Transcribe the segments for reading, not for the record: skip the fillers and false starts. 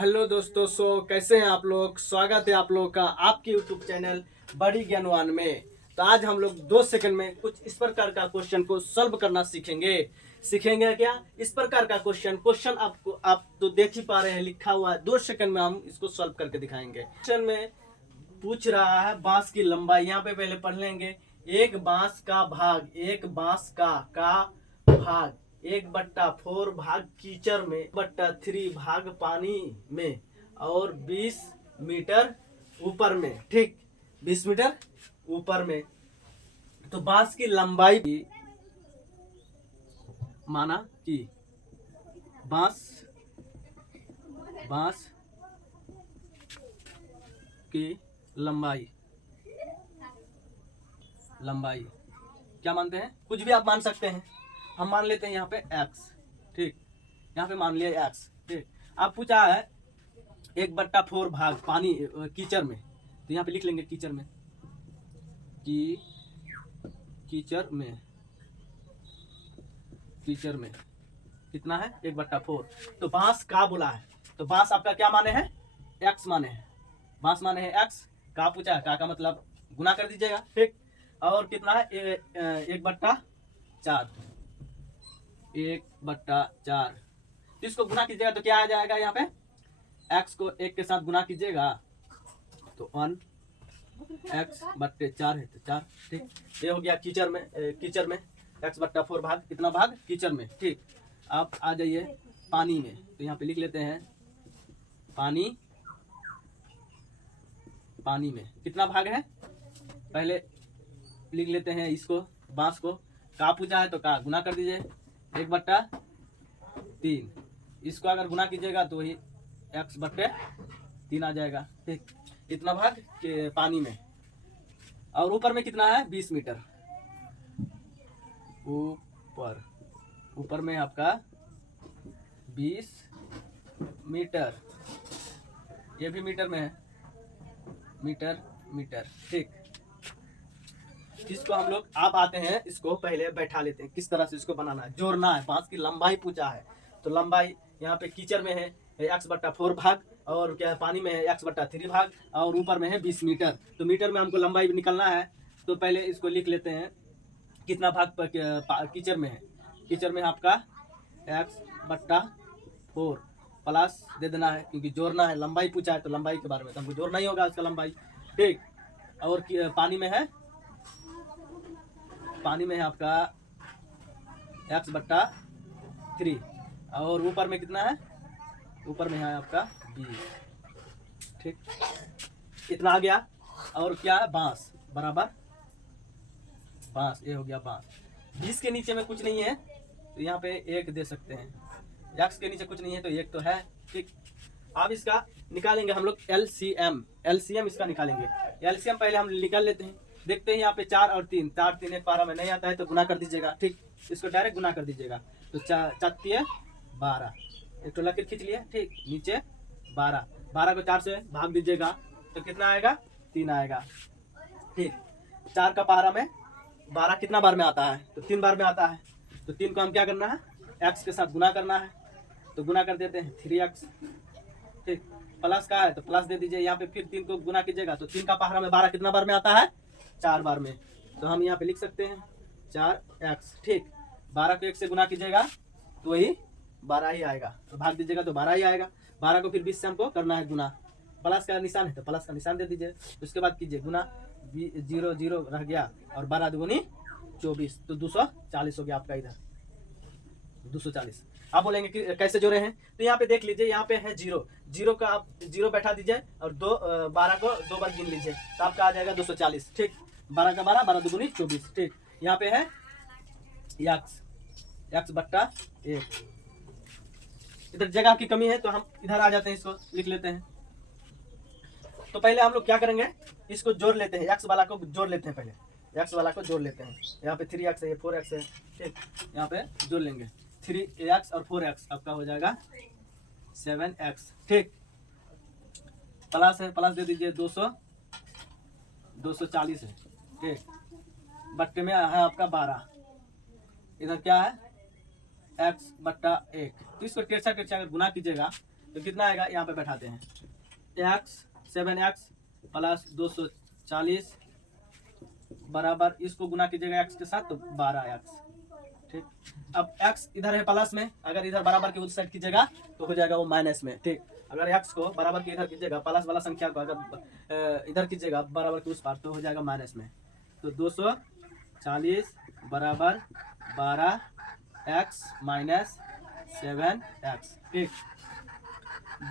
Hello दोस्तों, कैसे हैं आप लोग। स्वागत है आप लोगों का आपके यूट्यूब चैनल बड़ी ज्ञानवान में। तो आज हम लोग 2 सेकंड में कुछ इस प्रकार का क्वेश्चन को सॉल्व करना सीखेंगे क्या इस प्रकार का क्वेश्चन आपको आप तो देख ही पा रहे हैं, लिखा हुआ है। 2 सेकंड में हम इसको सॉल्व करके दिखाएंगे। क्वेश्चन में पूछ रहा है बांस की लंबाई। यहाँ पे पहले पढ़ लेंगे। एक बांस का भाग, एक बांस का भाग 1/4 भाग कीचड़ में 1/3 भाग पानी में और 20 मीटर ऊपर में। ठीक, 20 मीटर ऊपर में। तो बांस की लंबाई माना कि बांस की लंबाई क्या मानते हैं, कुछ भी आप मान सकते हैं। हम मान लेते हैं यहाँ पे x। ठीक, यहाँ पे मान लिया x। ठीक, आप पूछा है 1/4 भाग पानी कीचड़ में, तो यहाँ पे लिख लेंगे कीचड़ में। कीचड़ में कितना है 1/4। तो बांस का बोला है, तो बांस आपका क्या माने हैं, x माने हैं। बांस माने हैं x। का पूछा है, का मतलब गुना कर दीजिएगा। ठीक, और कितना है 1/4। 1/4 तो इसको गुना कीजिएगा तो क्या आ जाएगा, यहाँ पे x को 1 के साथ गुना कीजिएगा तो 1x/4 है, तो 4। ठीक, ये हो गया कीचड़ में 1/4 भाग, कितना भाग कीचड़ में। ठीक, आप आ जाइए पानी में, तो यहाँ पे लिख लेते हैं पानी में कितना भाग है। पहले लिख लेते हैं इसको, बांस को। का पूछा है तो का गुना कर दीजिए 1/3। इसको अगर गुना कीजिएगा तो वही x/3 आ जाएगा। ठीक, इतना भाग के पानी में। और ऊपर में कितना है 20 मीटर। ऊपर में आपका 20 मीटर, ये भी मीटर में है, मीटर। ठीक, इसको हम लोग आप आते हैं, इसको पहले बैठा लेते हैं। किस तरह से इसको बनाना है, जोड़ना है। बांस की लंबाई पूछा है, तो लंबाई यहाँ पे कीचड़ में है 1/4 भाग, और क्या है पानी में है 1/3 भाग, और ऊपर में है 20 मीटर। तो मीटर में हमको लंबाई निकलना है, तो पहले इसको लिख लेते हैं कितना भाग कीचड़ में है। कीचड़ में आपका 1/4 प्लस दे देना है, क्योंकि जोड़ना है। लंबाई पूछा है तो लंबाई के बारे में तो हमको जोड़ना ही होगा उसका लंबाई। ठीक, और पानी में है आपका x/3, और ऊपर में कितना है, ऊपर में है आपका 20। ठीक, इतना आ गया। और क्या है बांस बराबर बांस, ये हो गया बांस। 20 के नीचे में कुछ नहीं है तो यहाँ पे 1 दे सकते हैं। x के नीचे कुछ नहीं है तो 1 तो है। ठीक, अब इसका निकालेंगे हम लोग एलसीएम इसका निकालेंगे। एलसीएम पहले हम निकाल लेते हैं। देखते हैं यहाँ पे 4 और 3, 4 3 एक पारा में नहीं आता है तो गुना कर दीजिएगा। ठीक, इसको डायरेक्ट गुना कर दीजिएगा। तो 4 3 12, एक तो लकीर खींच लिया। ठीक, नीचे 12 को 4 से भाग दीजिएगा तो कितना आएगा, 3 आएगा। ठीक, 4 का पहाड़ा में 12 कितना बार में आता है, तो 3 बार में आता है। तो 3 को हम क्या करना है, x के साथ गुना करना है, तो गुना कर देते हैं 3x। ठीक, प्लस का है तो प्लस दे दीजिए। यहाँ पे फिर 3 को गुना कीजिएगा तो 3 का पहाड़ा में 12 कितना बार में आता है, 4 बार में। तो हम यहाँ पे लिख सकते हैं 4x। ठीक, 12 को 1 से गुना कीजिएगा तो वही 12 ही आएगा, तो भाग दीजिएगा तो 12 ही आएगा। 12 को फिर 20 से हमको करना है गुना, प्लस का निशान है तो प्लस का निशान दे दीजिए। उसके बाद कीजिए गुना, 0 0 रह गया, और 12 दूनी 24, तो 240 हो गया आपका इधर 240। आप बोलेंगे कि कैसे जोड़े हैं, तो यहाँ पे देख लीजिए, यहाँ पे है 0 का आप 0 बैठा दीजिए, और 12 को 2 बार गिन लीजिए तो आपका आ जाएगा 240। ठीक, 12 का 12 दूनी 24। ठीक, यहाँ पे है x/1। इधर जगह की कमी है तो हम इधर आ जाते हैं, इसको लिख लेते हैं। तो पहले हम लोग क्या करेंगे, इसको जोड़ लेते हैं, x वाला को जोड़ लेते हैं। पहले x वाला को जोड़ लेते हैं। यहाँ पे 3x है, 4x है। ठीक, यहाँ पे जोड़ लेंगे 3x और 4x, आपका हो जाएगा 7x। ठीक, प्लस है, प्लस दे दीजिए 240 है। ठीक, बट्टे में है आपका 12, इधर क्या है x/1। तो इसको टेढ़ा अगर गुना कीजिएगा तो कितना आएगा, यहाँ पे बैठाते हैं, x 7x प्लस 240 बराबर, इसको गुना कीजिएगा x के साथ तो 12x। ठीक, अब x इधर है प्लस में, अगर इधर बराबर के उस साइड कीजिएगा तो हो जाएगा वो माइनस में। ठीक, अगर x को बराबर के इधर कीजिएगा, प्लस वाला संख्या को अगर इधर कीजिएगा बराबर के उस पार तो हो जाएगा माइनस में। तो 240 बराबर 12x माइनस 7x। ठीक,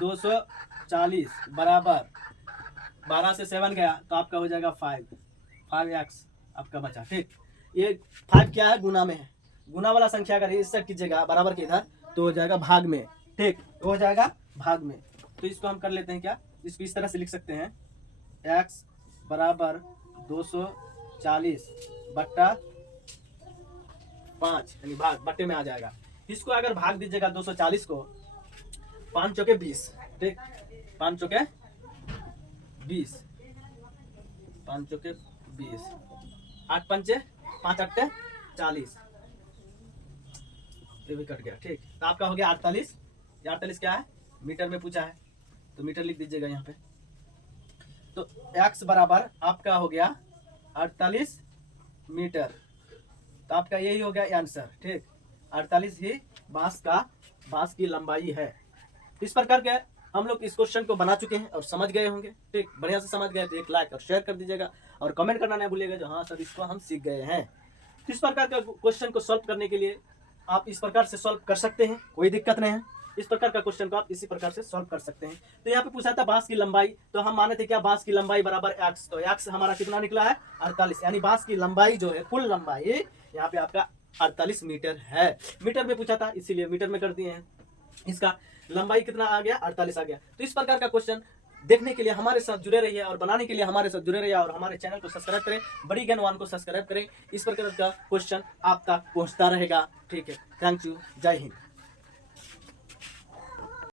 240 बराबर 12 से 7 गया तो आपका हो जाएगा 5x आपका बचा। ठीक, ये 5 क्या है, गुना में है, गुना वाला संख्या अगर इस साइड कीजिएगा बराबर के इधर तो हो जाएगा भाग में। ठीक, हो जाएगा भाग में। तो इसको हम कर लेते हैं क्या, इसको इस तरह से लिख सकते हैं, x बराबर 240 बट्टा 5 यानी भाग बट्टे में आ जाएगा। इसको अगर भाग दीजिएगा 240 को, 5 चौके 20। ठीक, 5 चौके 20, 5 चौके 20, 8 पंचे 5 अट्टे 40, ये भी कट गया। ठीक, तो आपका हो गया 48। 48 क्या है, मीटर में पूछा है तो मीटर लिख दीजिएगा यहाँ पे। तो x बराबर आपका हो गया 48 मीटर। तो आपका यही हो गया आंसर। ठीक, 48 ही बांस की लंबाई है। इस प्रकार के हम लोग इस क्वेश्चन को बना चुके हैं और समझ गए होंगे। ठीक, बढ़िया से समझ गए तो एक लाइक और शेयर कर दीजिएगा और कमेंट करना नहीं भूलिएगा जो हाँ सर इसको हम सीख गए हैं। इस प्रकार का क्वेश्चन को सॉल्व करने के लिए आप इस प्रकार से सॉल्व कर सकते हैं, कोई दिक्कत नहीं है। इस प्रकार का क्वेश्चन को आप इसी प्रकार से सॉल्व कर सकते हैं। तो यहाँ पे पूछा था बांस की लंबाई, तो हम माने थे क्या, बांस की लंबाई बराबर x, तो x हमारा कितना निकला है 48, यानी बांस की लंबाई जो है कुल लंबाई यहाँ पे आपका 48 मीटर है। मीटर में पूछा था इसीलिए मीटर में कर दिए हैं। इसका लंबाई कितना आ गया, 48 आ गया। तो इस प्रकार का क्वेश्चन देखने के लिए हमारे साथ जुड़े रहिए और बनाने के लिए हमारे साथ जुड़े रहिए और हमारे चैनल को सब्सक्राइब करें, बड़ी ज्ञान 1 को सब्सक्राइब करें। इस प्रकार का क्वेश्चन आप तक पहुंचता रहेगा। ठीक है, थैंक यू, जय हिंद।